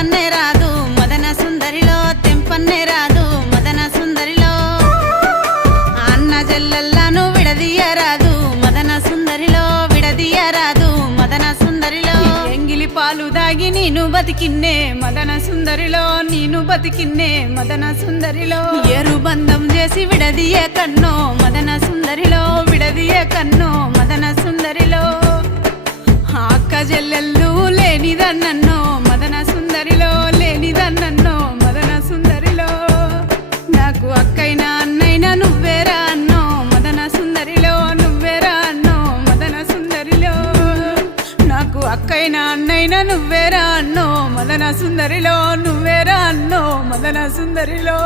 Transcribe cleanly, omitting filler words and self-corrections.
తెంపన్నే రాదు మదన సుందరిలో తెంపన్నే రాదు మదన సుందరిలో అన్న జల్లల్లాను విడదీయరాదు మదన సుందరిలో విడదీయరాదు మదన సుందరిలో ఎంగిలి పాలు దాగి నేను బతికిన్నే మదన సుందరిలో నేను బతికిన్నే మదన సుందరిలో ఏరు బంధం చేసి విడదీయ కన్నో మదన సుందరిలో విడదీయ కన్నో మదన సుందరిలో అక్క చెల్లెళ్ళు లేనిదన్నో మదన సుందరిలో లేనిదన్నో మదన సుందరిలో నాకు అక్కైనా అన్నైనా నువ్వేరా అన్నో మదన సుందరిలో నువ్వేరా అన్నో మదన సుందరిలో నాకు అక్కైనా అన్నైనా నువ్వేరా అన్నో మదన సుందరిలో నువ్వేరా అన్నో మదన సుందరిలో